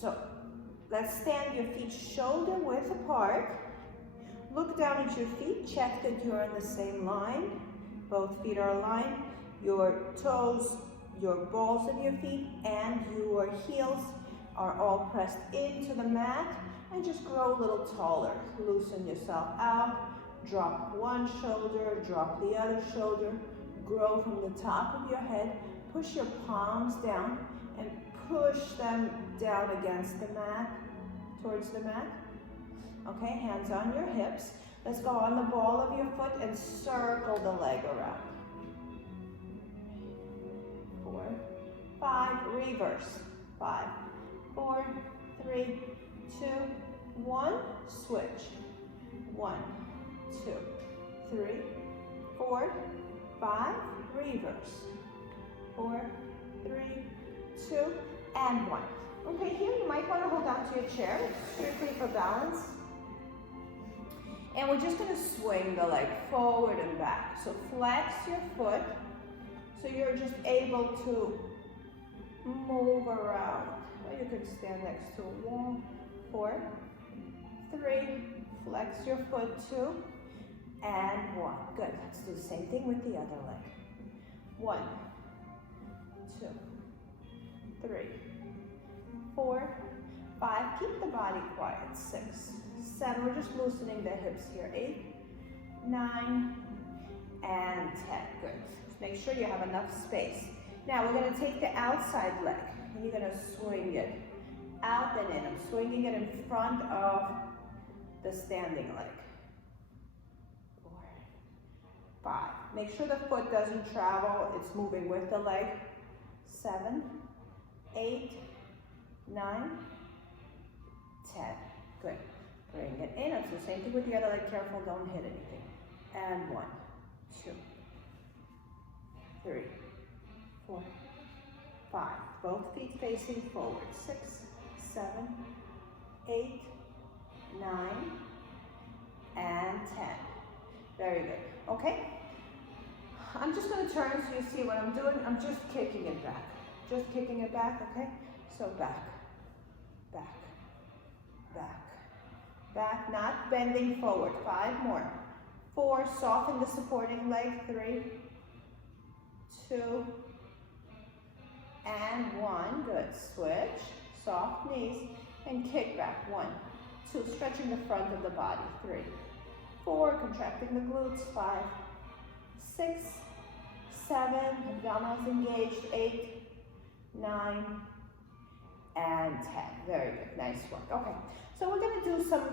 So let's stand your feet shoulder width apart. Look down at your feet, check that you're in the same line. Both feet are aligned. Your toes, your balls of your feet, and your heels are all pressed into the mat. And just grow a little taller. Loosen yourself out. Drop one shoulder, drop the other shoulder. Grow from the top of your head. Push your palms down and push them down against the mat, towards the mat. Okay, hands on your hips. Let's go on the ball of your foot and circle the leg around. 4, 5, reverse. 5, 4, 3, 2, 1, switch. 1, 2, 3, 4, 5, reverse. 4, 3, 2, and 1. Okay, here you might want to hold on to your chair, strictly for balance. And we're just going to swing the leg forward and back. So flex your foot so you're just able to move around. Or you can stand next to a wall. 4, 3, flex your foot 2, and 1. Good. Let's do the same thing with the other leg. 1, 2, 3, 4, 5. Keep the body quiet. 6, 7. We're just loosening the hips here. 8, 9, and 10. Good. Just make sure you have enough space. Now we're going to take the outside leg and you're going to swing it out and in. I'm swinging it in front of the standing leg. 4, 5. Make sure the foot doesn't travel. It's moving with the leg. 7, 8, 9, 10. Good. Bring it in. It's the same thing with the other leg. Careful, don't hit anything. And 1, 2, 3, 4, 5. Both feet facing forward. 6, 7, 8, 9, and 10. Very good. Okay? I'm just going to turn so you see what I'm doing. I'm just kicking it back. Just kicking it back, okay? So back, back, back, back. Not bending forward. 5 more. 4, soften the supporting leg. 3, 2, and 1. Good. Switch. Soft knees and kick back. 1, 2, stretching the front of the body. 3, 4, contracting the glutes. 5, 6, 7, abdominals engaged. 8, 9, and 10. Very good. Nice work. Okay, so we're going to do some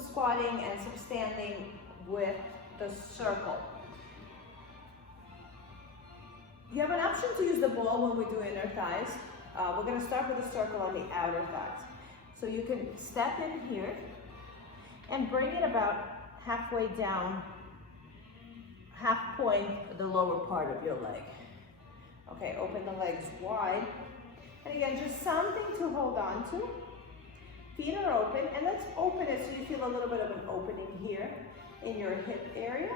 squatting and some standing with the circle. You have an option to use the ball when we do inner thighs. We're going to start with a circle on the outer thighs. So you can step in here and bring it about halfway down, half point the lower part of your leg. Okay, open the legs wide. And again, just something to hold on to. Feet are open, and let's open it so you feel a little bit of an opening here in your hip area.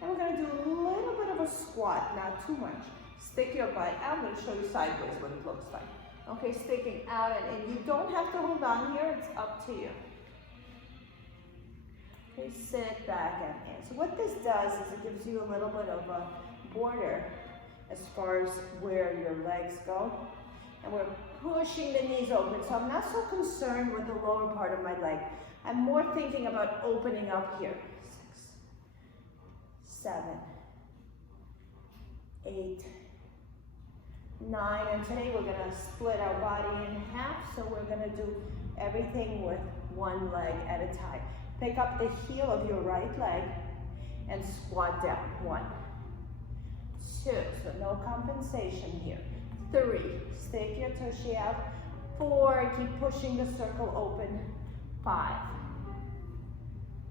And we're going to do a little bit of a squat, not too much. Stick your butt out. I'm going to show you sideways what it looks like. Okay, sticking out and in. You don't have to hold on here. It's up to you. Okay, sit back and in. So what this does is it gives you a little bit of a border as far as where your legs go. And we're pushing the knees open. So I'm not so concerned with the lower part of my leg. I'm more thinking about opening up here. 6, 7, 8, 9, and today we're going to split our body in half, so we're going to do everything with one leg at a time. Pick up the heel of your right leg and squat down. 1, 2, so no compensation here. 3, stick your tushy out. 4, keep pushing the circle open. 5,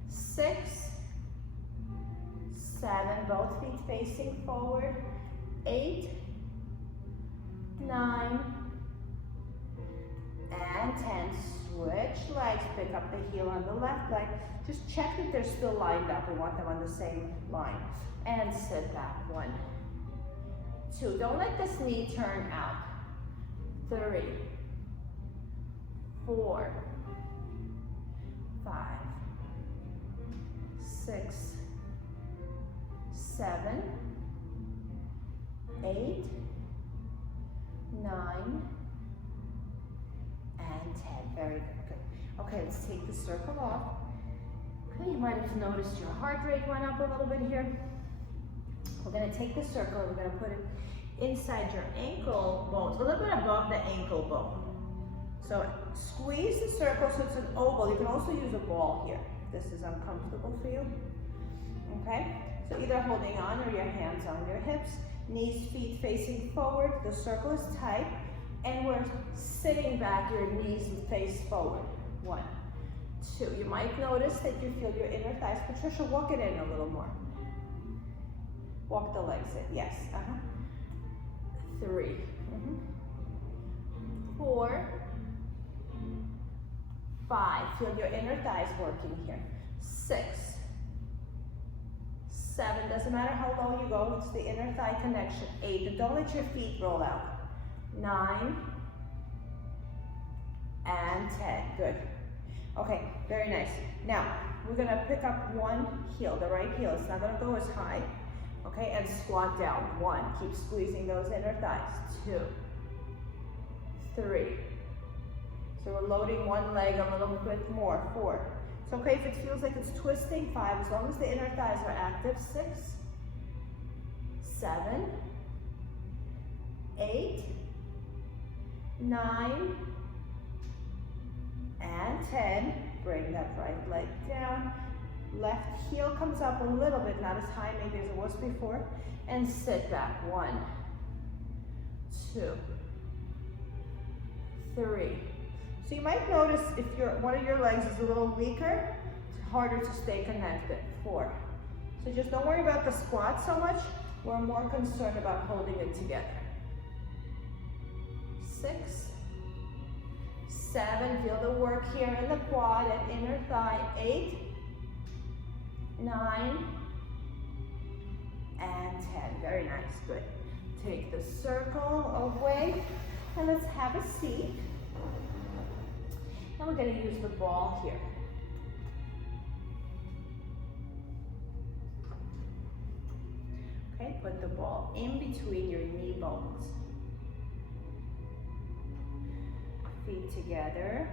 6, 7, both feet facing forward. 8, 9, and 10. Switch legs, pick up the heel on the left leg. Just check that they're still lined up. We want them on the same line. And sit back. 1, 2. Don't let this knee turn out. 3, 4, 5, 6, 7, 8, 9, and 10. Very good, good. Okay, let's take the circle off. Okay, you might have noticed your heart rate went up a little bit here. We're gonna take the circle and we're gonna put it inside your ankle bones, a little bit above the ankle bone. So squeeze the circle so it's an oval. You can also use a ball here if this is uncomfortable for you. Okay, so either holding on or your hands on your hips, knees, feet facing forward, the circle is tight, and we're sitting back, your knees face forward. 1, 2. You might notice that you feel your inner thighs. Patricia, walk it in a little more. Walk the legs in, yes. 3, 4, 5. Feel your inner thighs working here. 6, 7. Doesn't matter how low you go, it's the inner thigh connection. 8. And don't let your feet roll out. 9 and 10. Good. Okay, very nice. Now, we're gonna pick up one heel, the right heel. It's not gonna go as high. Okay, and squat down. 1. Keep squeezing those inner thighs. 2, 3. So we're loading one leg a little bit more. 4. It's okay if it feels like it's twisting. 5, as long as the inner thighs are active. 6, 7, 8, 9, and 10. Bring that right leg down. Left heel comes up a little bit, not as high maybe as it was before. And sit back. 1, 2, 3. So you might notice if one of your legs is a little weaker, it's harder to stay connected. 4. So just don't worry about the squat so much. We're more concerned about holding it together. 6, 7. Feel the work here in the quad and inner thigh. 8, 9, and 10. Very nice. Good. Take the circle away and let's have a seat. And we're going to use the ball here. Okay, put the ball in between your knee bones. Feet together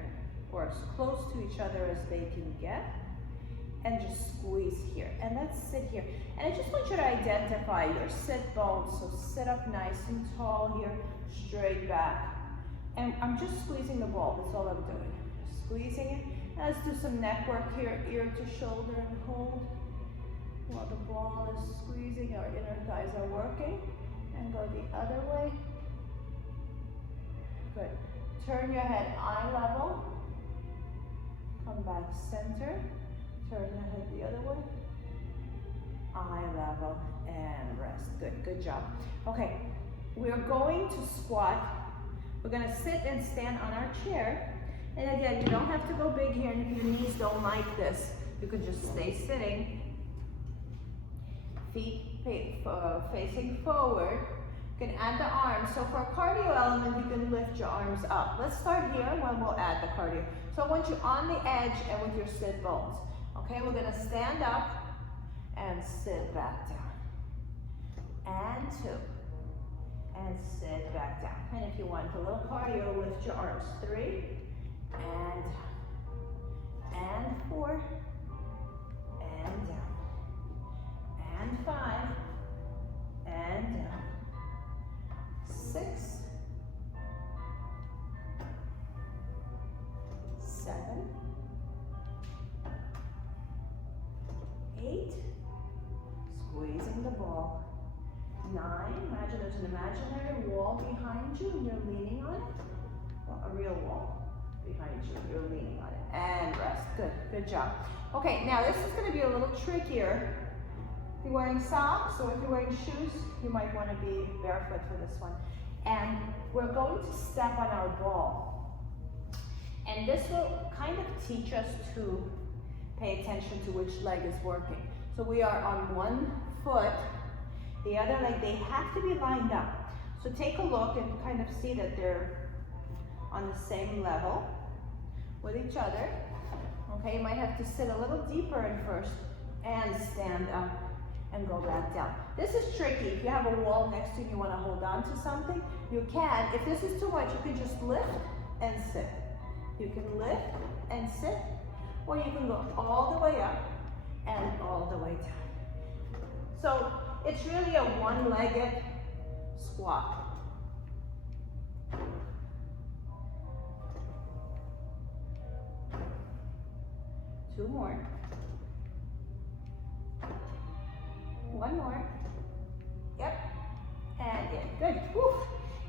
or as close to each other as they can get. And just squeeze here. And let's sit here. And I just want you to identify your sit bones. So sit up nice and tall here, straight back. And I'm just squeezing the ball. That's all I'm doing. Just squeezing it. And let's do some neck work here, ear to shoulder, and hold. While the ball is squeezing, our inner thighs are working. And go the other way. Good. Turn your head eye level. Come back center. Turn your head the other way. Eye level and rest. Good, good job. Okay, we're going to squat. We're gonna sit and stand on our chair. And again, you don't have to go big here, and if your knees don't like this, you could just stay sitting. Feet facing forward. You can add the arms. So for a cardio element, you can lift your arms up. Let's start here when we'll add the cardio. So I want you on the edge and with your sit bones. Okay, we're gonna stand up and sit back down. And 2. And sit back down. And if you want a little cardio, lift your arms. 3. And 4. And down. And 5. And down. 6. 7. 8. Squeezing the ball. 9. Imagine there's an imaginary wall behind you and you're leaning on it. Well, a real wall behind you, you're leaning on it. And rest. Good, good job. Okay, now this is going to be a little trickier. If you're wearing socks or if you're wearing shoes, you might want to be barefoot for this one. And we're going to step on our ball. And this will kind of teach us to pay attention to which leg is working. So we are on one foot, the other leg, they have to be lined up. So take a look and kind of see that they're on the same level with each other. Okay, you might have to sit a little deeper in first and stand up and go back down. This is tricky. If you have a wall next to you and you want to hold on to something, you can. If this is too much, you can just lift and sit. You can lift and sit, or you can go all the way up and all the way down. So it's really a one-legged squat. Two more. One more. Yep. And in. Good. Whew.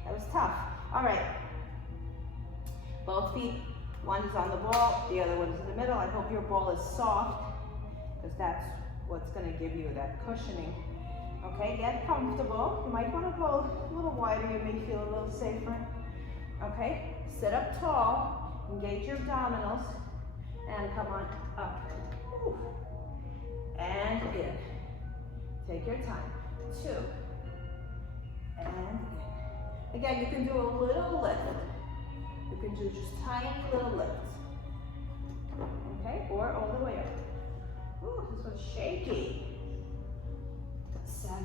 That was tough. All right. Both feet. One is on the ball, the other one's in the middle. I hope your ball is soft, because that's what's going to give you that cushioning. Okay, get comfortable. You might want to go a little wider. You may feel a little safer. Okay, sit up tall. Engage your abdominals. And come on up. Whew. And in. Take your time. Two. And in. Again, you can do a little lift. You can do just tiny little lifts. Okay, or all the way up. Ooh, this one's shaky. 7,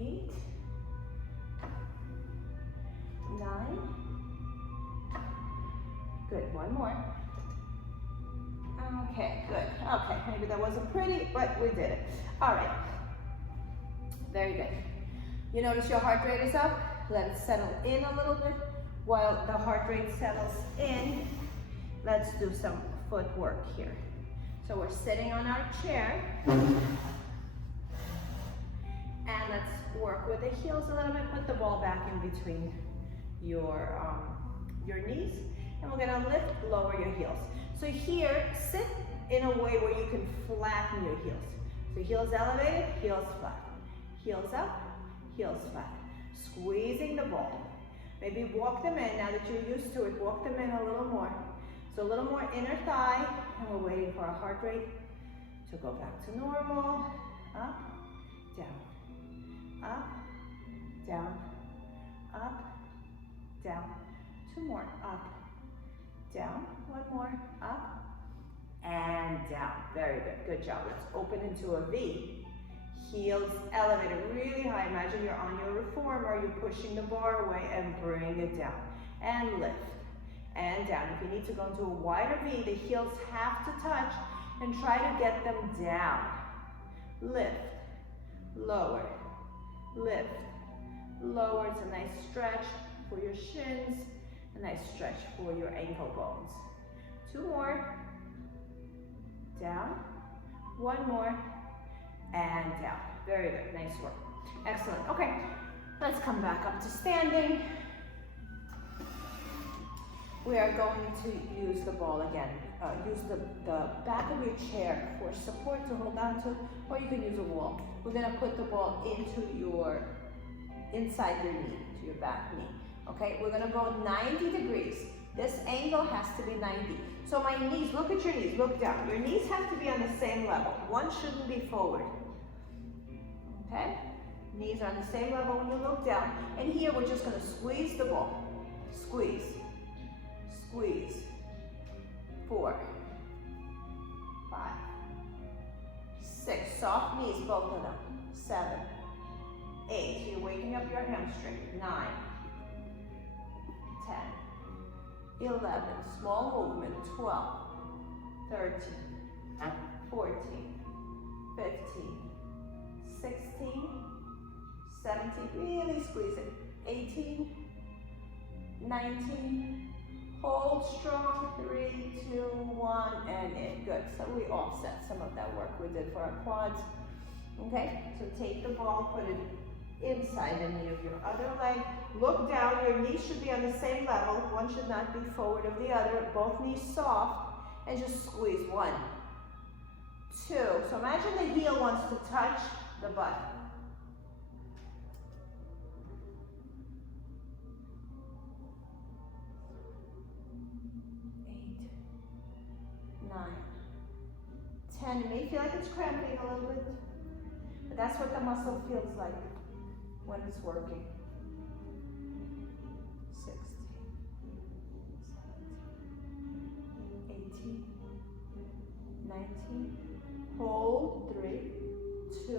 8, 9. Good, one more. Okay, good. Okay, maybe that wasn't pretty, but we did it. All right, very good. You notice your heart rate is up? Let it settle in a little bit. While the heart rate settles in, let's do some footwork here. So we're sitting on our chair. And let's work with the heels a little bit. Put the ball back in between your knees. And we're gonna lift, lower your heels. So here, sit in a way where you can flatten your heels. So heels elevated, heels flat. Heels up, heels flat. Squeezing the ball. Maybe walk them in, now that you're used to it, walk them in a little more. So a little more inner thigh, and we're waiting for our heart rate to go back to normal. Up, down, up, down, up, down. Two more, up, down, one more, up, and down. Very good, good job. Let's open into a V. Heels elevated really high. Imagine you're on your reformer, you're pushing the bar away and bring it down. And lift, and down. If you need to go into a wider V, the heels have to touch and try to get them down. Lift, lower, lift, lower. It's a nice stretch for your shins, a nice stretch for your ankle bones. Two more, down, one more, and down. Very good, nice work. Excellent, okay. Let's come back up to standing. We are going to use the ball again. Use the back of your chair for support to hold on to, or you can use a wall. We're gonna put the ball inside your knee, to your back knee. Okay, we're gonna go 90 degrees. This angle has to be 90. So my knees, look at your knees, look down. Your knees have to be on the same level. One shouldn't be forward. Okay? Knees are on the same level when you look down. And here we're just gonna squeeze the ball. Squeeze, squeeze. 4, 5, 6. Soft knees, both of them. 7, 8. You're waking up your hamstring. 9, 10, 11. Small movement. 12, 13, 14, 15, 16, 17. Really squeeze it. 18, 19. Hold strong, 3, 2, 1, and in. Good. So we offset some of that work we did for our quads. Okay, so take the ball, put it inside the knee of your other leg. Look down, your knees should be on the same level. One should not be forward of the other. Both knees soft, and just squeeze. 1, 2. So imagine the heel wants to touch the butt. 9, 10. It may feel like it's cramping a little bit, but that's what the muscle feels like when it's working. 19. Hold, 3, 2,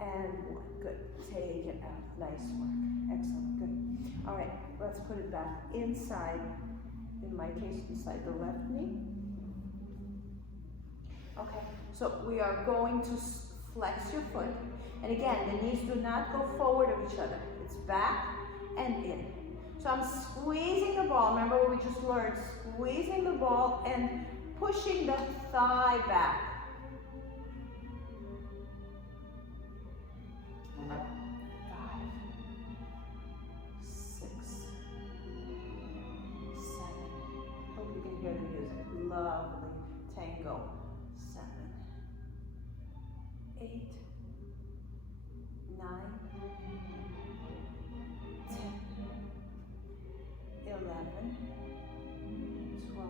and 1. Good. Take it out. Nice work. Excellent. Good. All right, let's put it back inside. In my case, inside the left knee. Okay, so we are going to flex your foot. And again, the knees do not go forward of each other. It's back and in. So I'm squeezing the ball. Remember what we just learned? Squeezing the ball and pushing the thigh back. 5, 6, 7. Hope you can hear the music. Lovely. Tango. 7, 8, 9, 10, 11, 12,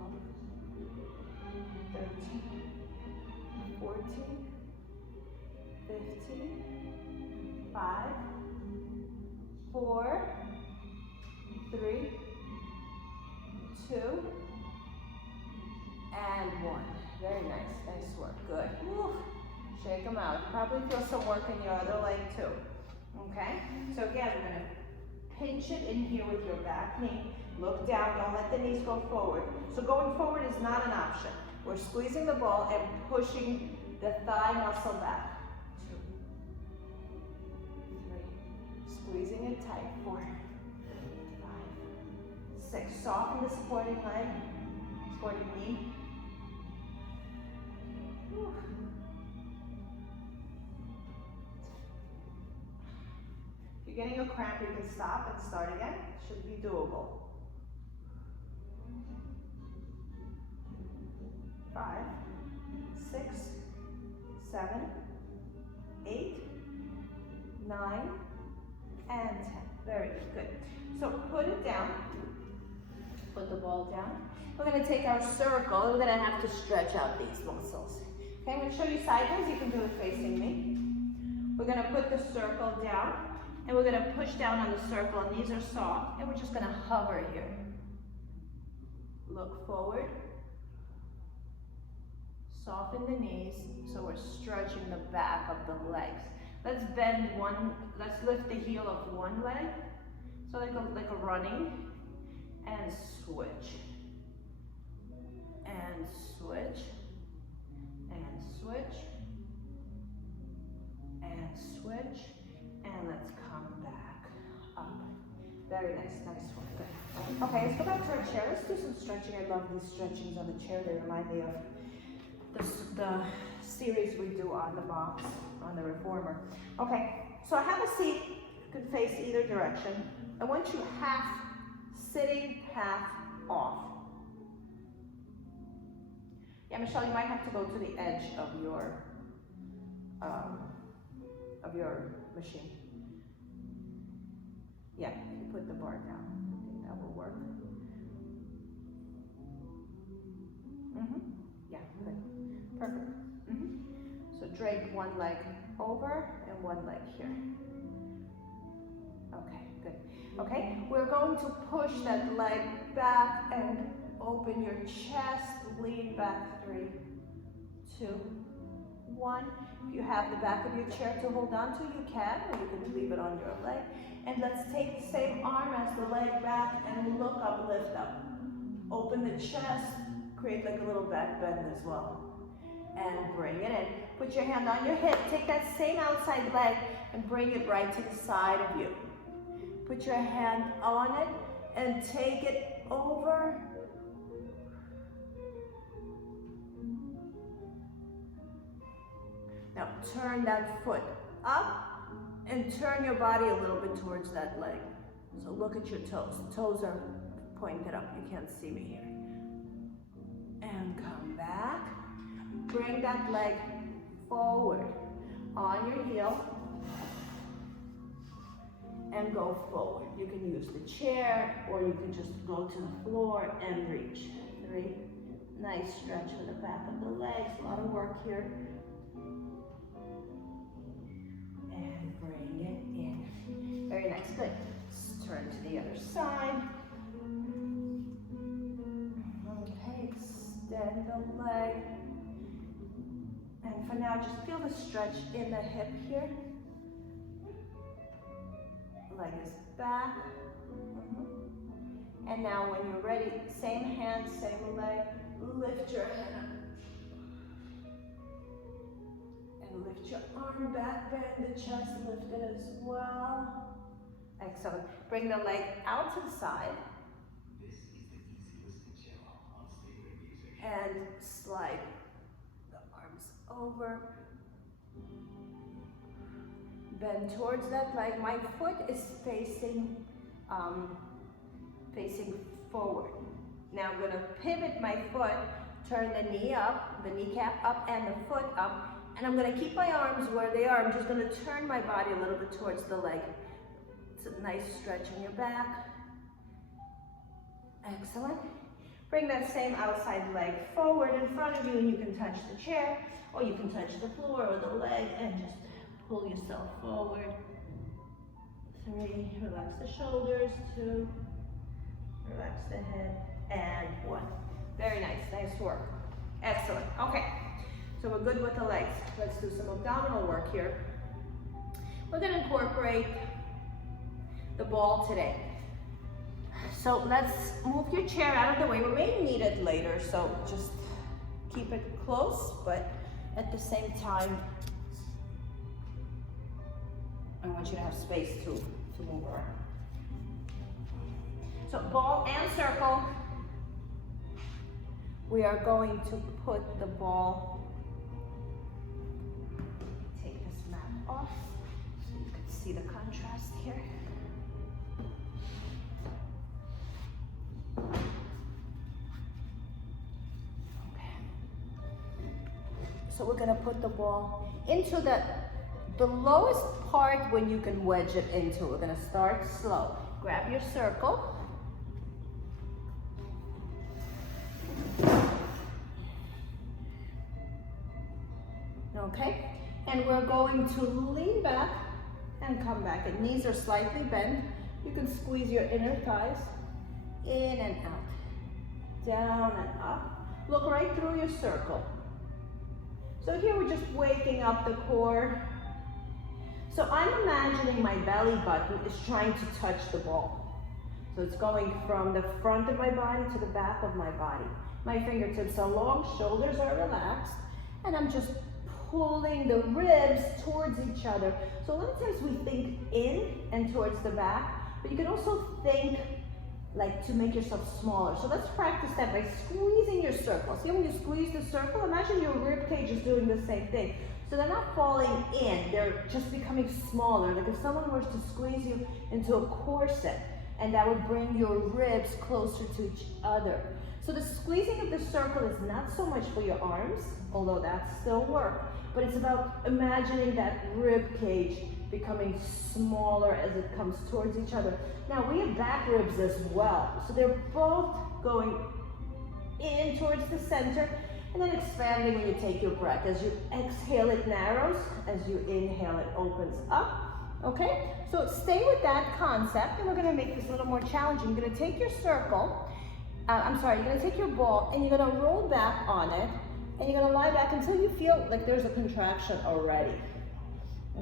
13, 14, 15, 5, 4, 3, 2, and 1. Very nice. Nice work. Good. Woo. Shake them out. You probably feel some work in your other leg too. Okay? So again, we're going to pinch it in here with your back knee. Look down. Don't let the knees go forward. So going forward is not an option. We're squeezing the ball and pushing the thigh muscle back. 2, 3. Squeezing it tight. 4, 5, 6. Soften the supporting leg. Supporting knee. Whew. If you're getting a cramp, you can stop and start again. Should be doable. 5, 6, 7, 8, 9, and 10. Very good. So put it down. Put the ball down. We're going to take our circle. We're going to have to stretch out these muscles. Okay, I'm going to show you sideways. You can do it facing me. We're going to put the circle down, and we're going to push down on the circle, and these are soft, and we're just going to hover here. Look forward. Soften the knees, so we're stretching the back of the legs. Let's bend one, let's lift the heel of one leg, so like a running, and switch. And switch, and switch, and switch, and let's come back up. Very nice, nice one, good. Okay, let's go back to our chair. Let's do some stretching. I love these stretchings on the chair. They remind me of the series we do on the box, on the reformer. Okay, so I have a seat. You can face either direction. I want you half sitting, half off. Yeah, Michelle, you might have to go to the edge of your machine. Yeah, you put the bar down. I think that will work. Yeah, good. Perfect. So drape one leg over and one leg here. Okay, good. Okay, we're going to push that leg back and open your chest, lean back, 3, 2, 1. If you have the back of your chair to hold on to, you can, or you can leave it on your leg. And let's take the same arm as the leg back and look up, lift up. Open the chest, create like a little back bend as well. And bring it in. Put your hand on your hip. Take that same outside leg and bring it right to the side of you. Put your hand on it and take it over. Now turn that foot up and turn your body a little bit towards that leg. So look at your toes. The toes are pointed up. You can't see me here. And come back. Bring that leg forward on your heel and go forward. You can use the chair or you can just go to the floor and reach. 3. Nice stretch for the back of the legs. A lot of work here. And bring it in. Very nice. Good. Let's turn to the other side. Okay, extend the leg. And for now, just feel the stretch in the hip here. Leg is back. And now when you're ready, same hand, same leg, lift your head up. And lift your arm back, bend the chest, lift it as well. Excellent. Bring the leg out to the side. And slide the arms over. Bend towards that leg. My foot is facing forward. Now I'm going to pivot my foot, turn the knee up, the kneecap up and the foot up, and I'm going to keep my arms where they are. I'm just going to turn my body a little bit towards the leg. It's a nice stretch in your back. Excellent. Bring that same outside leg forward in front of you, and you can touch the chair, or you can touch the floor or the leg, and just pull yourself forward. 3, relax the shoulders. 2, relax the head, and 1. Very nice, nice work. Excellent, okay. So we're good with the legs. Let's do some abdominal work here. We're gonna incorporate the ball today. So let's move your chair out of the way. We may need it later, so just keep it close, but at the same time, I want you to have space to move around. So ball and circle. We are going to put the ball, take this mat off so you can see the contrast here. Okay. So we're going to put the ball into the lowest part when you can wedge it into. We're going to start slow. Grab your circle. Okay, and we're going to lean back and come back. And knees are slightly bent. You can squeeze your inner thighs in and out, down and up. Look right through your circle. So here we're just waking up the core. So I'm imagining my belly button is trying to touch the ball. So it's going from the front of my body to the back of my body. My fingertips are long, shoulders are relaxed, and I'm just pulling the ribs towards each other. So a lot of times we think in and towards the back, but you can also think like to make yourself smaller. So let's practice that by squeezing your circle. See, when you squeeze the circle, imagine your rib cage is doing the same thing. So they're not falling in, they're just becoming smaller. Like if someone were to squeeze you into a corset, and that would bring your ribs closer to each other. So the squeezing of the circle is not so much for your arms, although that still works, but it's about imagining that rib cage becoming smaller as it comes towards each other. Now we have back ribs as well. So they're both going in towards the center and then expanding when you take your breath. As you exhale, it narrows. As you inhale, it opens up. Okay, so stay with that concept, and we're gonna make this a little more challenging. You're gonna take your circle, you're gonna take your ball, and you're gonna roll back on it, and you're gonna lie back until you feel like there's a contraction already.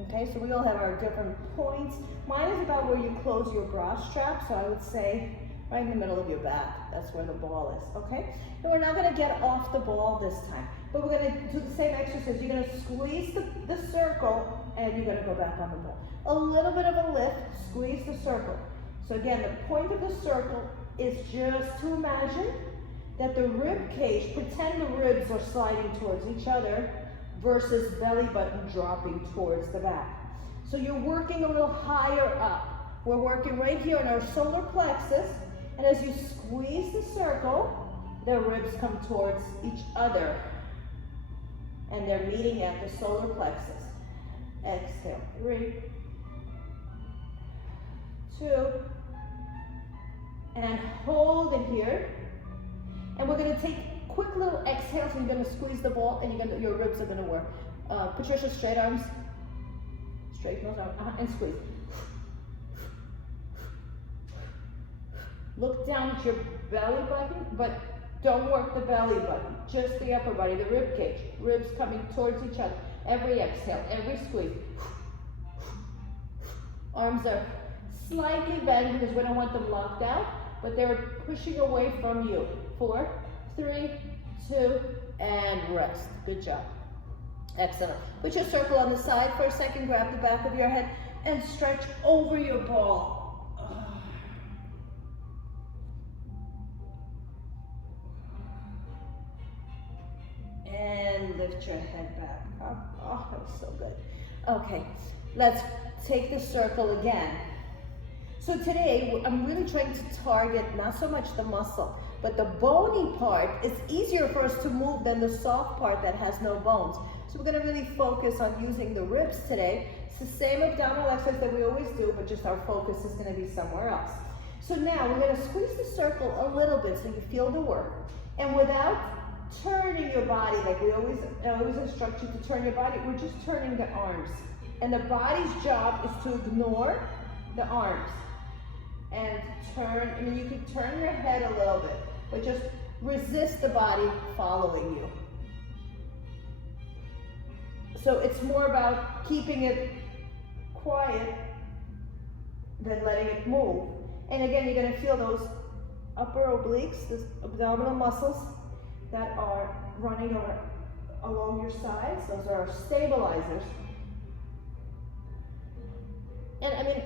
Okay, so we all have our different points. Mine is about where you close your bra strap, so I would say right in the middle of your back. That's where the ball is, okay? And we're not gonna get off the ball this time, but we're gonna do the same exercise. You're gonna squeeze the circle, and you're gonna go back on the ball. A little bit of a lift, squeeze the circle. So again, the point of the circle is just to imagine that the rib cage, pretend the ribs are sliding towards each other versus belly button dropping towards the back. So you're working a little higher up. We're working right here in our solar plexus, and as you squeeze the circle, the ribs come towards each other, and they're meeting at the solar plexus. Exhale, 3, 2, and hold it here. And we're gonna take quick little exhales, and you're gonna squeeze the ball, and your ribs are gonna work. Patricia, straight arms, straight nose arm, and squeeze. Look down at your belly button, but Don't work the belly button, just the upper body, the rib cage. Ribs coming towards each other. Every exhale, every squeeze. Arms are slightly bent because we don't want them locked out, but they're pushing away from you. 4, 3, 2, and rest. Good job. Excellent. Put your circle on the side for a second, grab the back of your head, and stretch over your ball. And lift your head back up. Oh, that's so good. Okay, let's take the circle again. So today, I'm really trying to target not so much the muscle, but the bony part. It's easier for us to move than the soft part that has no bones. So we're gonna really focus on using the ribs today. It's the same abdominal exercise that we always do, but just our focus is gonna be somewhere else. So now we're gonna squeeze the circle a little bit so you feel the work. And without turning your body, like I always instruct you to turn your body, we're just turning the arms. And the body's job is to ignore the arms. And turn, I mean, you can turn your head a little bit, but just resist the body following you. So it's more about keeping it quiet than letting it move. And again, you're gonna feel those upper obliques, those abdominal muscles that are running along your sides. Those are our stabilizers. And I mean,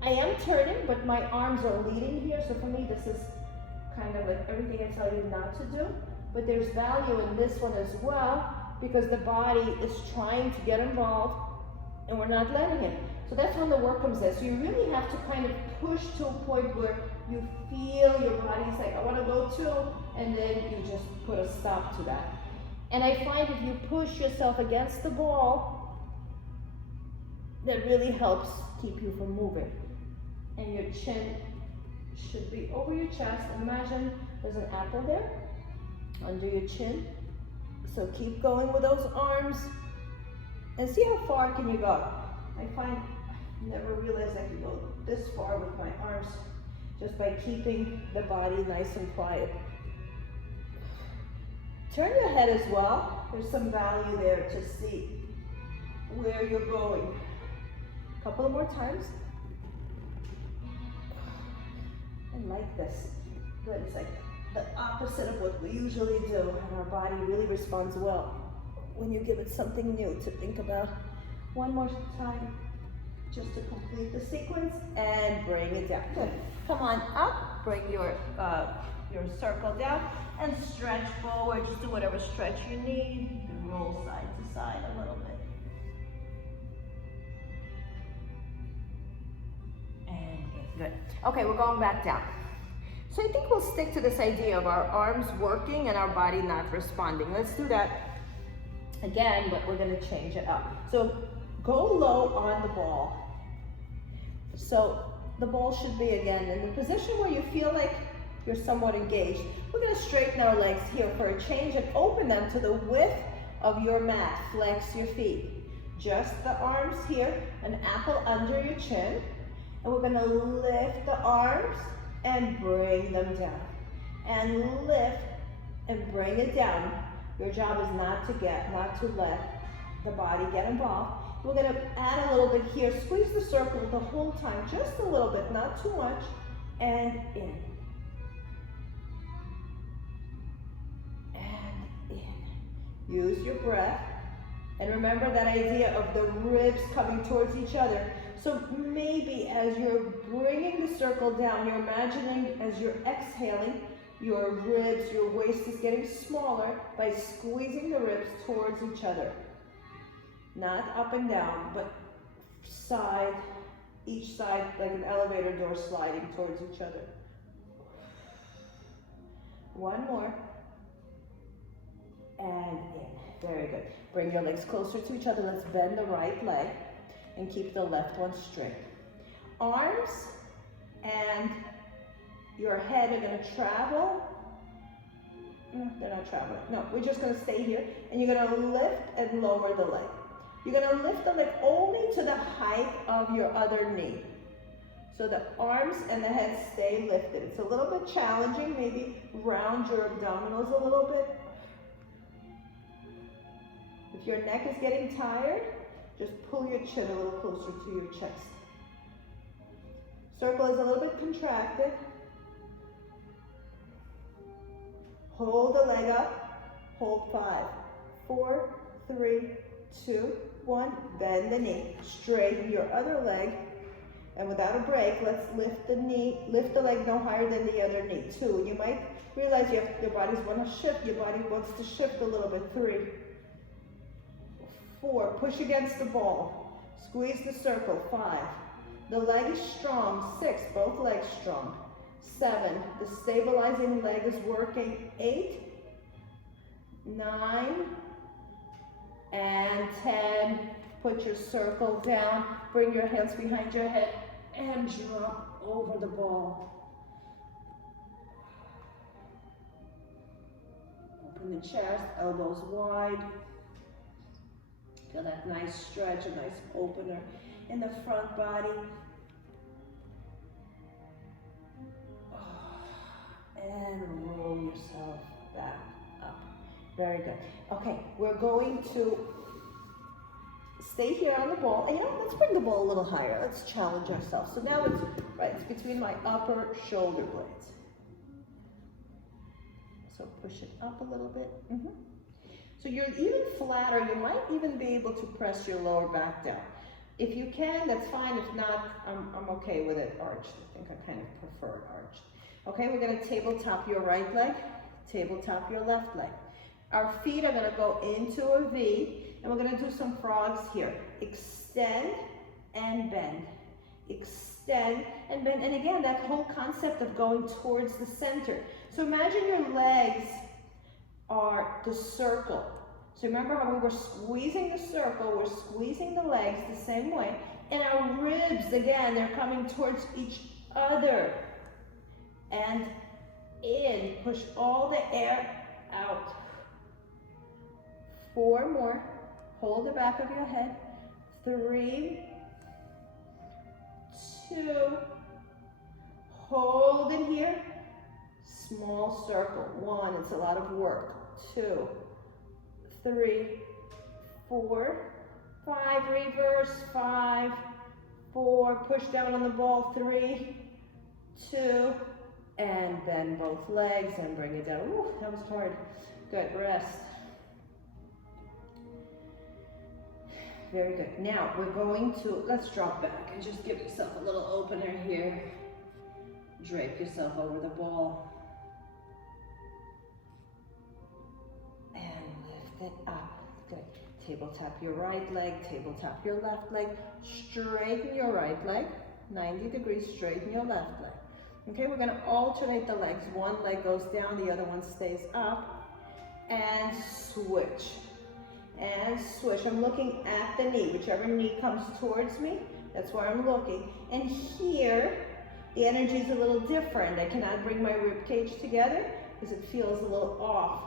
I am turning, but my arms are leading here. So for me, this is kind of like everything I tell you not to do. But there's value in this one as well, because the body is trying to get involved and we're not letting it. So that's when the work comes in. So you really have to kind of push to a point where you feel your body's like, I want to go too, and then you just put a stop to that. And I find if you push yourself against the ball, that really helps keep you from moving. And your chin should be over your chest. Imagine there's an apple there under your chin. So keep going with those arms and see how far can you go. I find I never realized I could go this far with my arms just by keeping the body nice and quiet. Turn your head as well. There's some value there to see where you're going. A couple of more times. I like this. Good. It's like the opposite of what we usually do, and our body really responds well when you give it something new to think about. One more time, just to complete the sequence, and bring it down. Good. Come on up. Bring your circle down and stretch forward. Just do whatever stretch you need. Roll side to side a little bit. And good. Okay, we're going back down. So I think we'll stick to this idea of our arms working and our body not responding. Let's do that again, but we're gonna change it up. So go low on the ball. So the ball should be, again, in the position where you feel like you're somewhat engaged. We're gonna straighten our legs here for a change and open them to the width of your mat. Flex your feet. Just the arms here, an apple under your chin. And we're gonna lift the arms and bring them down. And lift and bring it down. Your job is not to let the body get involved. We're gonna add a little bit here. Squeeze the circle the whole time, just a little bit, not too much. And in. And in. Use your breath. And remember that idea of the ribs coming towards each other. So maybe as you're bringing the circle down, you're imagining as you're exhaling, your ribs, your waist is getting smaller by squeezing the ribs towards each other. Not up and down, but side, each side like an elevator door sliding towards each other. One more. And in. Very good. Bring your legs closer to each other. Let's bend the right leg and keep the left one straight. Arms and your head are gonna travel. No, they're not traveling. No, we're just gonna stay here. And you're gonna lift and lower the leg. You're gonna lift the leg only to the height of your other knee. So the arms and the head stay lifted. It's a little bit challenging, maybe round your abdominals a little bit. If your neck is getting tired, just pull your chin a little closer to your chest. Circle is a little bit contracted. Hold the leg up. Hold 5, 4, 3, 2, 1. Bend the knee. Straighten your other leg. And without a break, let's lift the knee, lift the leg no higher than the other knee. 2. You might realize your bodies want to shift. Your body wants to shift a little bit. 3, 4. Push against the ball. Squeeze the circle. 5. The leg is strong. 6. Both legs strong. 7. The stabilizing leg is working. 8, 9, and 10. Put your circle down. Bring your hands behind your head and drop over the ball. Open the chest, elbows wide. Feel that nice stretch, a nice opener in the front body. And roll yourself back up. Very good. Okay, we're going to stay here on the ball. And let's bring the ball a little higher. Let's challenge ourselves. So now it's between my upper shoulder blades. So push it up a little bit. So you're even flatter. You might even be able to press your lower back down. If you can, that's fine. If not, I'm okay with it arched. I think I kind of prefer it arched. Okay, we're going to tabletop your right leg, tabletop your left leg. Our feet are going to go into a V, and we're going to do some frogs here. Extend and bend. Extend and bend. And again, that whole concept of going towards the center. So imagine your legs are the circle. So remember how we were squeezing the circle, we're squeezing the legs the same way. And our ribs, again, they're coming towards each other. And in, push all the air out. 4 more. Hold the back of your head. 3, 2, hold it here. Small circle. 1, it's a lot of work. 2, 3, 4, 5, reverse. 5, 4, push down on the ball. 3, 2, and bend both legs and bring it down. Ooh, that was hard. Good, rest. Very good. Now we're going to, let's drop back and just give yourself a little opener here. Drape yourself over the ball. And lift it up. Good. Table tap your right leg, table tap your left leg. Straighten your right leg. 90 degrees, straighten your left leg. Okay, we're going to alternate the legs. One leg goes down, the other one stays up. And switch. And switch. I'm looking at the knee. Whichever knee comes towards me, that's where I'm looking. And here, the energy is a little different. I cannot bring my rib cage together because it feels a little off.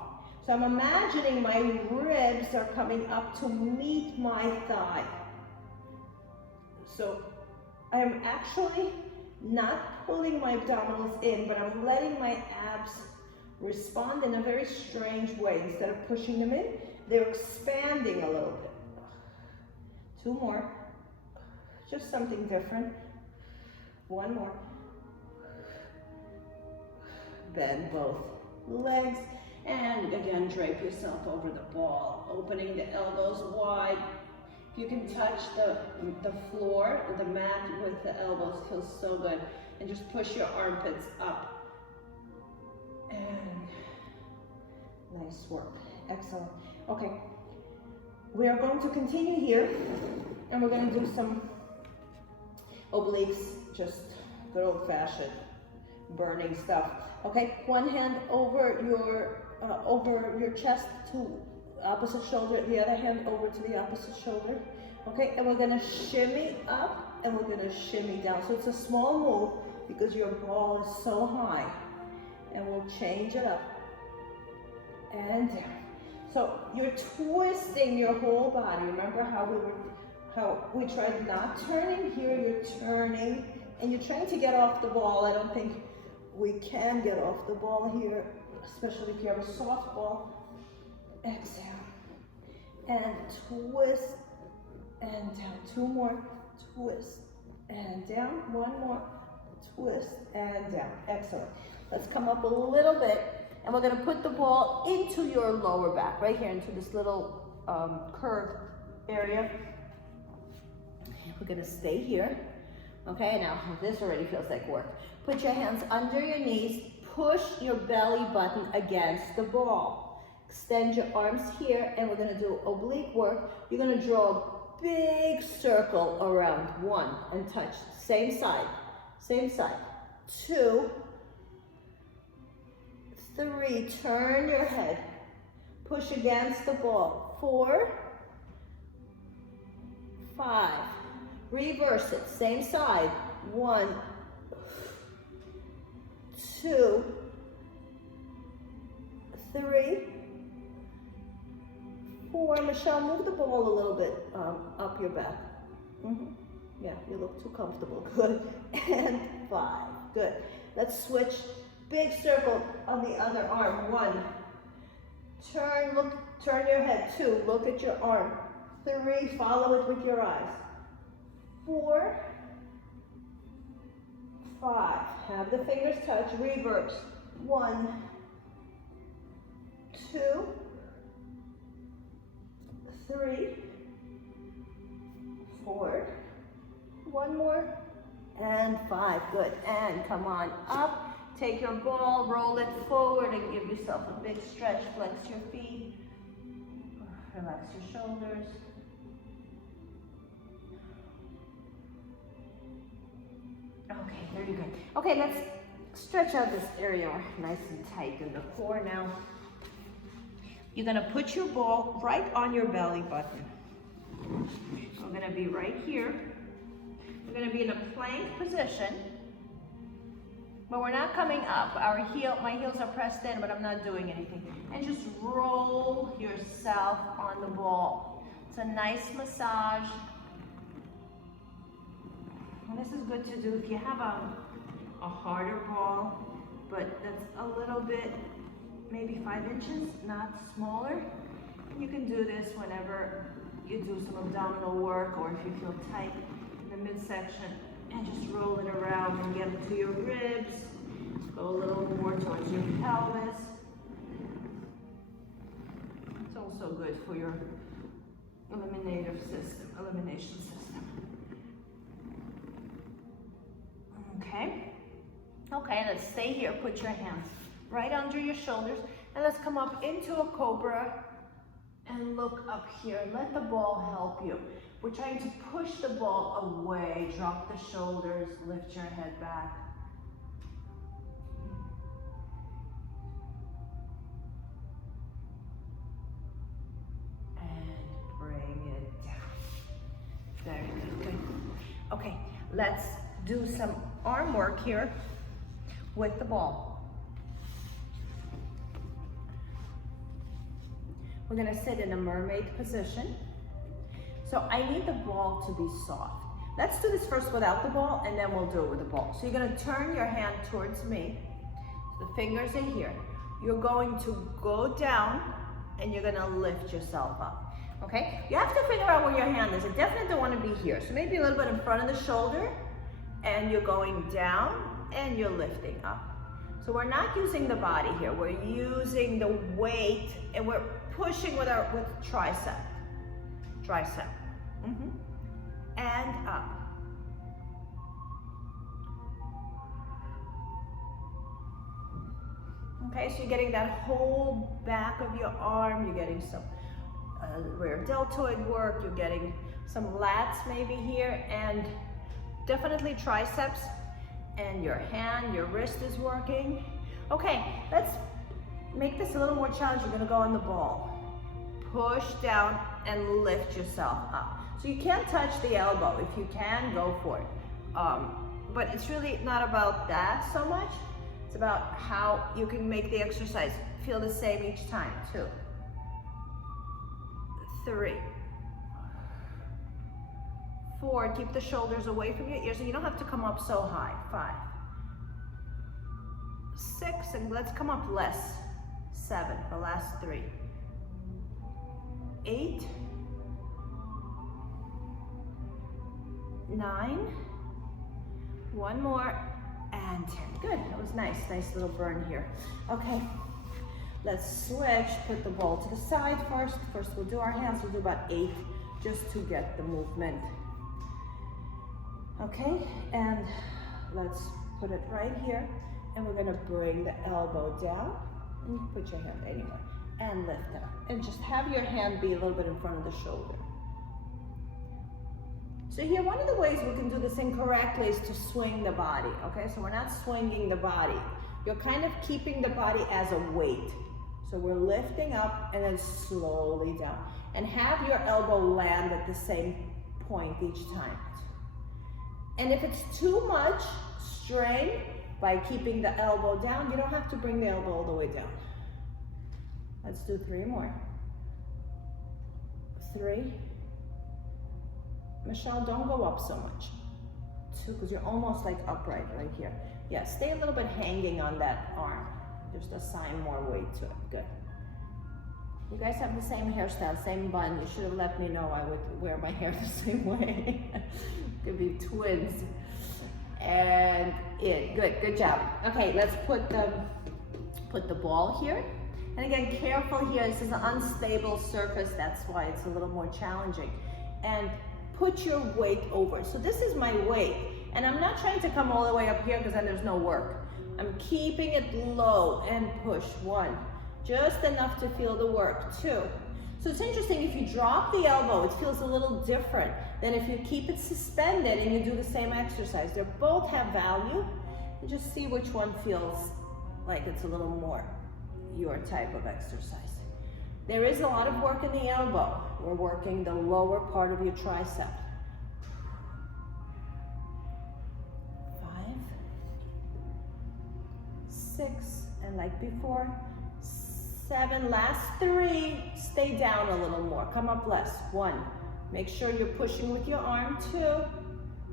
So I'm imagining my ribs are coming up to meet my thigh. So I'm actually not pulling my abdominals in, but I'm letting my abs respond in a very strange way. Instead of pushing them in, they're expanding a little bit. 2 more. Just something different. 1 more. Bend both legs. And again, drape yourself over the ball, opening the elbows wide. If you can touch the floor, the mat with the elbows, feels so good. And just push your armpits up. And nice work. Excellent. Okay. We are going to continue here, and we're going to do some obliques, just good old-fashioned burning stuff. Okay, one hand over your chest to opposite shoulder, the other hand over to the opposite shoulder. Okay, and we're gonna shimmy up and we're gonna shimmy down. So it's a small move because your ball is so high. And we'll change it up. And down. So you're twisting your whole body. Remember how we tried not turning? Here you're turning and you're trying to get off the ball. I don't think we can get off the ball here, especially if you have a soft ball. Exhale, and twist, and down. 2 more, twist, and down. 1 more, twist, and down. Excellent. Let's come up a little bit, and we're gonna put the ball into your lower back, right here, into this little curve area. We're gonna stay here. Okay, now this already feels like work. Put your hands under your knees, push your belly button against the ball. Extend your arms here, and we're gonna do oblique work. You're gonna draw a big circle around. 1, and touch, same side, 2, 3, turn your head, push against the ball, 4, 5, reverse it, same side, 1, 2, 3, 4. Michelle, move the ball a little bit up your back. Yeah, you look too comfortable. Good. And 5. Good. Let's switch. Big circle on the other arm. 1. Turn your head. 2. Look at your arm. 3. Follow it with your eyes. 4. 5. Have the fingers touch. Reverse. 1, 2, 3, 4, 1 more, and 5. Good. And come on up. Take your ball, roll it forward, and give yourself a big stretch. Flex your feet. Relax your shoulders. Okay, there you go. Okay, let's stretch out this area nice and tight in the core now. You're gonna put your ball right on your belly button. We're gonna be right here. We're gonna be in a plank position, but we're not coming up. My heels are pressed in, but I'm not doing anything. And just roll yourself on the ball. It's a nice massage. And this is good to do if you have a harder ball, but that's a little bit, maybe 5 inches, not smaller. You can do this whenever you do some abdominal work, or if you feel tight in the midsection, and just roll it around and get it to your ribs. Go a little more towards your pelvis. It's also good for your elimination system. Okay, let's stay here. Put your hands right under your shoulders, and let's come up into a cobra and look up here. Let the ball help you. We're trying to push the ball away. Drop the shoulders, lift your head back. And bring it down. Very good. Okay, let's do some arm work here with the ball. We're gonna sit in a mermaid position. So I need the ball to be soft. Let's do this first without the ball, and then we'll do it with the ball. So you're gonna turn your hand towards me. The fingers are here. You're going to go down, and you're gonna lift yourself up, okay? You have to figure out where your hand is. I definitely don't wanna be here. So maybe a little bit in front of the shoulder, and you're going down, and you're lifting up. So we're not using the body here. We're using the weight, and we're pushing with tricep. And up. Okay, so you're getting that whole back of your arm. You're getting some rear deltoid work. You're getting some lats maybe here, and definitely triceps. And your hand, your wrist is working. Okay, let's make this a little more challenging. You're gonna go on the ball. Push down and lift yourself up. So you can't touch the elbow. If you can, go for it. But it's really not about that so much. It's about how you can make the exercise feel the same each time. 2, 3, 4, keep the shoulders away from your ears, so you don't have to come up so high. 5, 6, and let's come up less. 7, the last 3. 8, 9, one more, and 10. Good, that was nice little burn here. Okay, let's switch, put the ball to the side first. First we'll do our hands, we'll do about 8 just to get the movement. Okay, and let's put it right here, and we're gonna bring the elbow down, and you can put your hand anywhere, and lift up, and just have your hand be a little bit in front of the shoulder. So here, one of the ways we can do this incorrectly is to swing the body, okay? So we're not swinging the body. You're kind of keeping the body as a weight. So we're lifting up and then slowly down. And have your elbow land at the same point each time. And if it's too much strain by keeping the elbow down, you don't have to bring the elbow all the way down. Let's do 3 more. 3. Michelle, don't go up so much. 2, because you're almost like upright right here. Yeah, stay a little bit hanging on that arm. Just assign more weight to it. Good. You guys have the same hairstyle, same bun. You should have let me know I would wear my hair the same way. Could be twins. And good job. Okay, let's put the ball here. And again, careful here. This is an unstable surface. That's why it's a little more challenging. And put your weight over. So this is my weight. And I'm not trying to come all the way up here because then there's no work. I'm keeping it low and push. 1, just enough to feel the work. 2. So it's interesting, if you drop the elbow, it feels a little different than if you keep it suspended and you do the same exercise. They both have value. And just see which one feels like it's a little more your type of exercise. There is a lot of work in the elbow. We're working the lower part of your tricep. 5, 6, and like before, 7, last 3, stay down a little more, come up less. 1, make sure you're pushing with your arm. 2,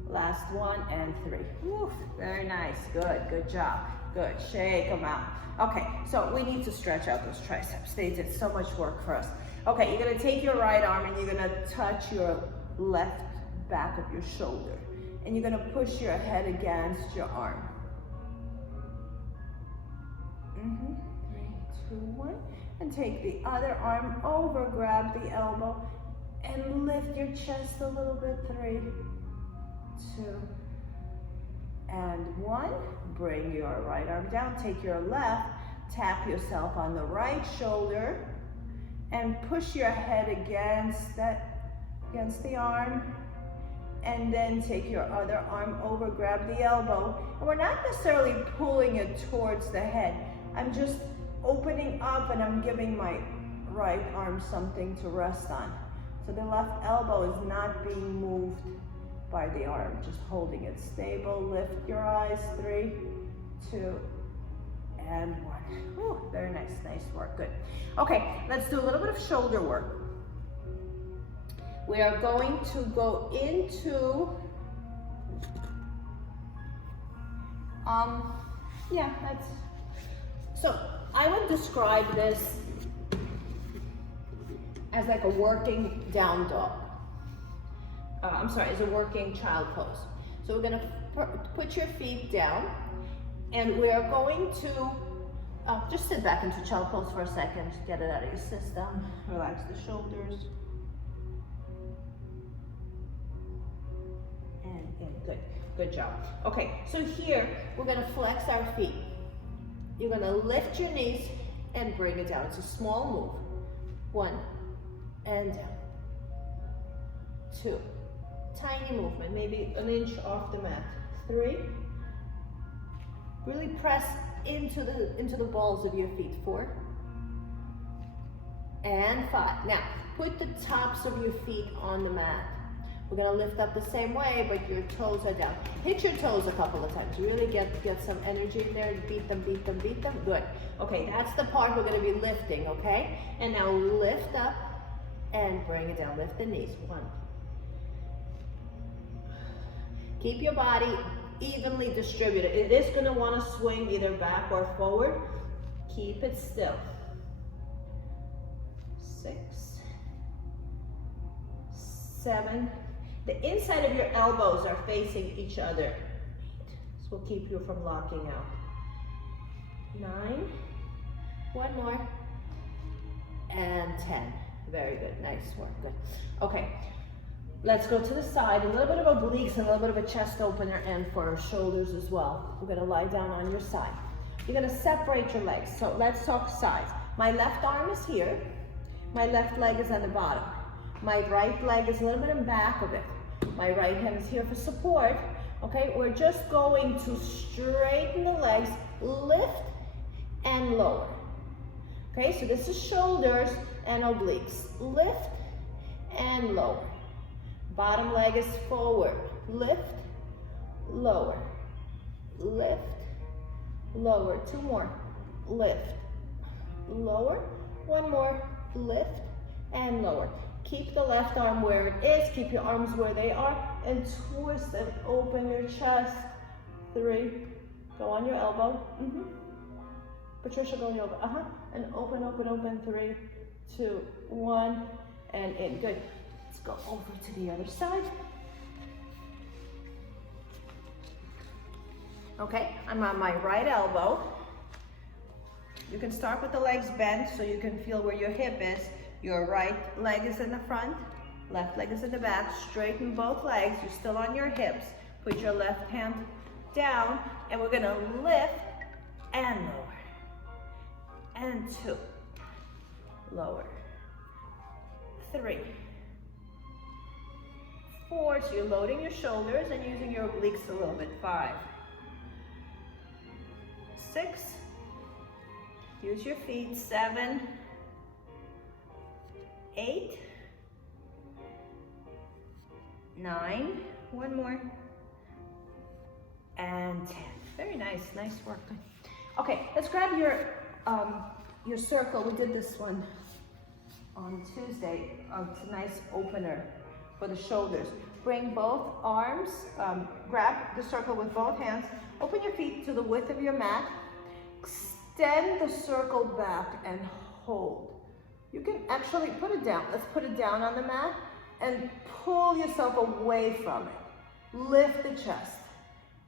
last 1, and 3. Woo, very nice, good job. Good, shake them out. Okay, so we need to stretch out those triceps. They did so much work for us. Okay, you're gonna take your right arm and you're gonna touch your left back of your shoulder. And you're gonna push your head against your arm. 3, 2, 1. And take the other arm over, grab the elbow, and lift your chest a little bit. 3, 2, and 1. Bring your right arm down, take your left, tap yourself on the right shoulder, and push your head against the arm, and then take your other arm over, grab the elbow. And we're not necessarily pulling it towards the head. I'm just opening up and I'm giving my right arm something to rest on. So the left elbow is not being moved by the arm, just holding it stable. Lift your eyes. 3, 2, and 1. Ooh, very nice work, good. Okay, let's do a little bit of shoulder work. We are going to go into, so I would describe this as like a working down dog. As a working child pose. So we're gonna put your feet down, and we are going to just sit back into child pose for a second, just get it out of your system. Relax the shoulders. And good job. Okay, so here we're gonna flex our feet. You're gonna lift your knees and bring it down. It's a small move. 1, and down. 2, tiny movement, maybe an inch off the mat. 3, really press into the balls of your feet. 4, and 5. Now, put the tops of your feet on the mat. We're gonna lift up the same way, but your toes are down. Hit your toes a couple of times. Really get some energy in there. Beat them. Good. Okay, that's the part we're gonna be lifting, okay? And now lift up and bring it down. Lift the knees. 1, Keep your body evenly distributed. It is going to want to swing either back or forward. Keep it still. 6, 7. The inside of your elbows are facing each other. This will keep you from locking out. 9. One more. And 10. Very good. Nice work. Good. Okay. Let's go to the side. A little bit of obliques and a little bit of a chest opener, and for our shoulders as well. We're going to lie down on your side. You're going to separate your legs. So let's talk sides. My left arm is here. My left leg is on the bottom. My right leg is a little bit in back of it. My right hand is here for support. Okay, we're just going to straighten the legs, lift and lower. Okay, so this is shoulders and obliques. Lift and lower. Bottom leg is forward. Lift, lower. Lift, lower. 2 more. Lift, lower. 1 more. Lift and lower. Keep the left arm where it is. Keep your arms where they are. And twist and open your chest. 3. Go on your elbow. Patricia, go on your elbow. And open, open, open. 3, 2, 1. And in. Good. Let's go over to the other side. Okay, I'm on my right elbow. You can start with the legs bent so you can feel where your hip is. Your right leg is in the front, left leg is in the back. Straighten both legs. You're still on your hips. Put your left hand down, and we're gonna lift and lower. And 2. Lower. 3. 4. So you're loading your shoulders and using your obliques a little bit. 5. 6. Use your feet. 7. 8. 9. 1 more. And 10. Very nice. Nice work. Okay, let's grab your circle. We did this one on Tuesday. It's a nice opener for the shoulders. Bring both arms, grab the circle with both hands. Open your feet to the width of your mat. Extend the circle back and hold. You can actually put it down. Let's put it down on the mat and pull yourself away from it. Lift the chest.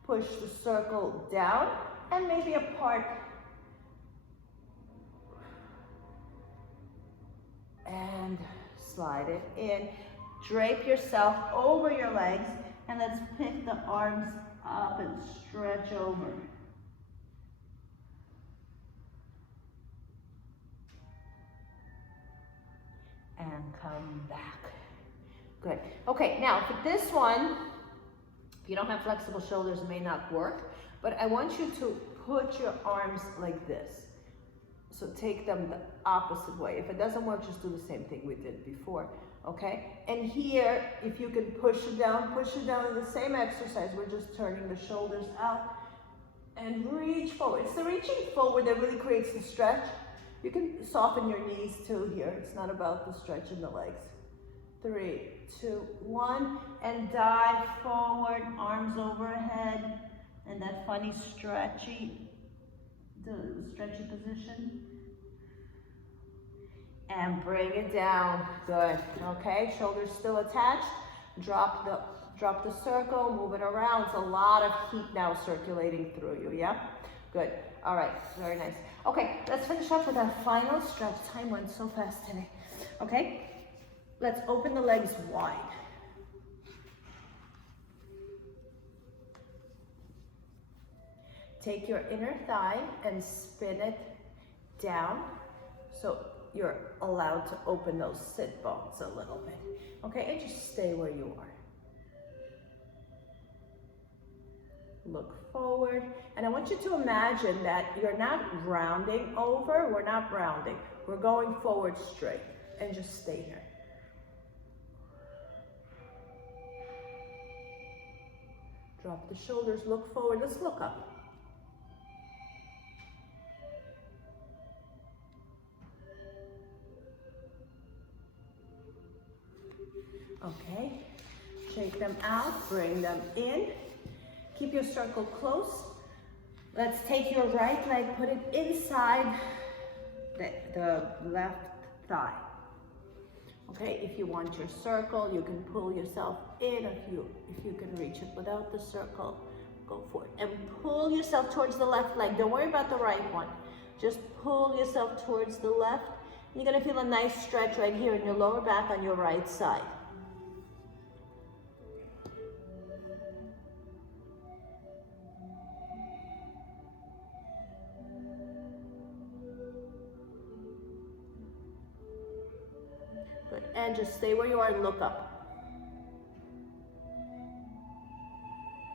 Push the circle down and maybe apart. And slide it in. Drape yourself over your legs, and let's pick the arms up and stretch over. And come back. Good. Okay, now for this one, if you don't have flexible shoulders, it may not work, but I want you to put your arms like this. So take them the opposite way. If it doesn't work, just do the same thing we did before, okay? And here, if you can push it down in the same exercise. We're just turning the shoulders out and reach forward. It's the reaching forward that really creates the stretch. You can soften your knees too here. It's not about the stretch in the legs. 3, 2, 1, and dive forward, arms overhead, and that funny stretchy position. And bring it down. Good. Okay, shoulders still attached. Drop the circle, move it around. It's a lot of heat now circulating through you, yeah? Good. All right, very nice. Okay, let's finish up with our final stretch. Time went so fast today. Okay, let's open the legs wide. Take your inner thigh and spin it down. So you're allowed to open those sit bones a little bit. Okay, and just stay where you are. Look forward. And I want you to imagine that you're not rounding over. We're not rounding. We're going forward straight. And just stay here. Drop the shoulders, look forward. Let's look up. Okay, shake them out, bring them in. Keep your circle close. Let's take your right leg, put it inside the left thigh. Okay, if you want your circle, you can pull yourself in. If you can reach it without the circle, go for it. And pull yourself towards the left leg. Don't worry about the right one. Just pull yourself towards the left. You're gonna feel a nice stretch right here in your lower back on your right side. Good, and just stay where you are and look up.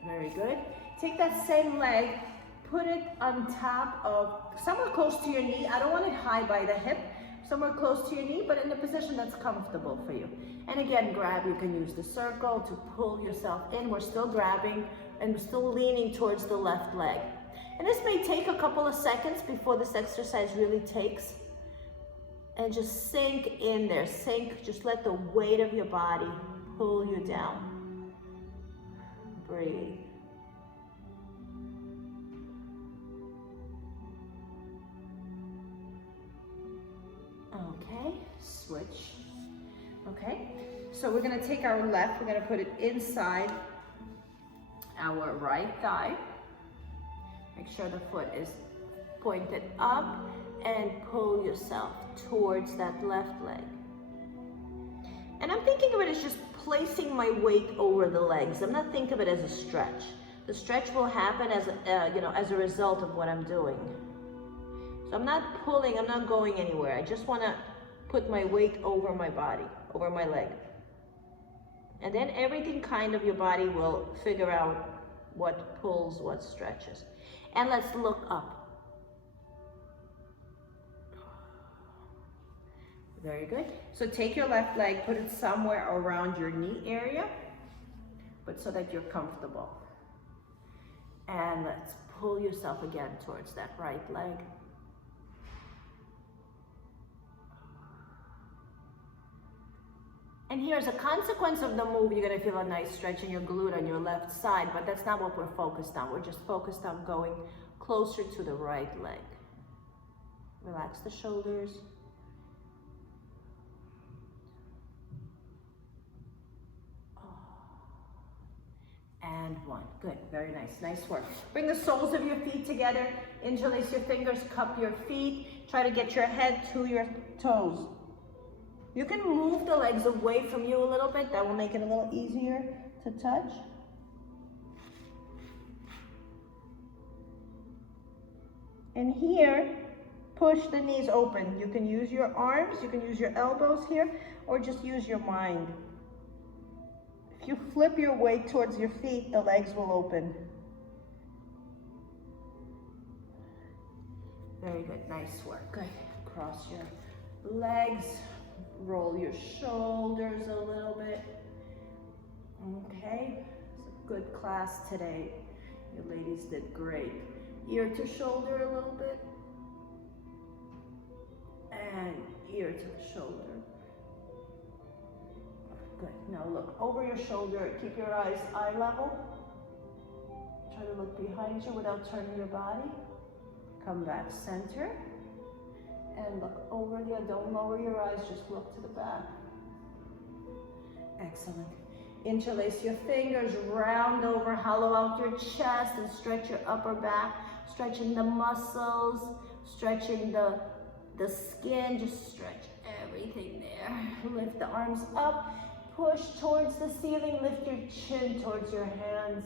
Very good. Take that same leg, put it on top of, somewhere close to your knee. I don't want it high by the hip. Somewhere close to your knee, but in a position that's comfortable for you. And again, grab, you can use the circle to pull yourself in. We're still grabbing and we're still leaning towards the left leg. And this may take a couple of seconds before this exercise really takes. And just sink in there, sink, just let the weight of your body pull you down. Breathe. Okay, switch. Okay, so we're gonna take our left, we're gonna put it inside our right thigh. Make sure the foot is pointed up and pull yourself towards that left leg. And I'm thinking of it as just placing my weight over the legs. I'm not thinking of it as a stretch. The stretch will happen as as a result of what I'm doing. So I'm not pulling, I'm not going anywhere. I just want to put my weight over my body, over my leg. And then everything kind of your body will figure out what pulls, what stretches. And let's look up. Very good. So take your left leg, put it somewhere around your knee area, but so that you're comfortable. And let's pull yourself again towards that right leg. And here's a consequence of the move. You're gonna feel a nice stretch in your glute on your left side, but that's not what we're focused on. We're just focused on going closer to the right leg. Relax the shoulders. And one. Good, very nice, nice work. Bring the soles of your feet together, interlace your fingers, cup your feet, try to get your head to your toes. You can move the legs away from you a little bit, that will make it a little easier to touch. And here, push the knees open. You can use your arms, you can use your elbows here, or just use your mind. If you flip your weight towards your feet, the legs will open. Very good, nice work. Good. Cross your legs, roll your shoulders a little bit. Okay, it's a good class today. You ladies did great. Ear to shoulder a little bit. And ear to shoulder. Good. Now look over your shoulder. Keep your eyes eye level. Try to look behind you without turning your body. Come back center. And look over there. Don't lower your eyes. Just look to the back. Excellent. Interlace your fingers. Round over. Hollow out your chest and stretch your upper back. Stretching the muscles. Stretching the skin. Just stretch everything there. Lift the arms up. Push towards the ceiling, lift your chin towards your hands.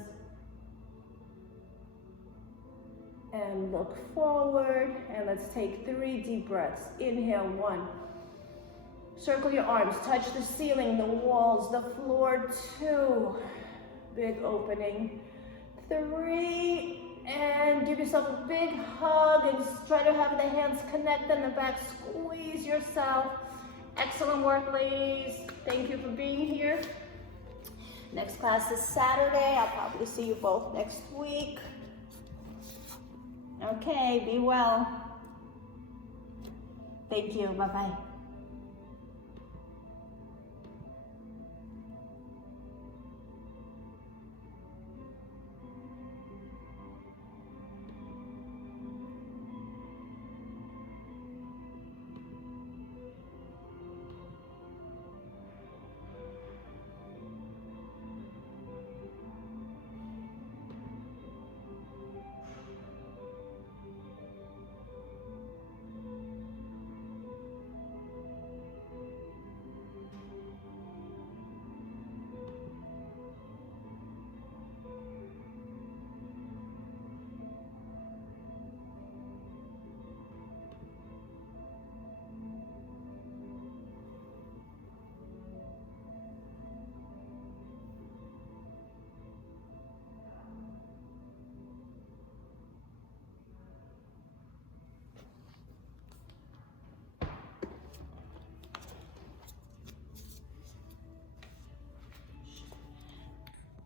And look forward, and let's take 3 deep breaths. Inhale, 1. Circle your arms, touch the ceiling, the walls, the floor, 2. Big opening. 3, and give yourself a big hug, and try to have the hands connect in the back, squeeze yourself. Excellent work, ladies. Thank you for being here. Next class is Saturday. I'll probably see you both next week. Okay, be well. Thank you. Bye-bye.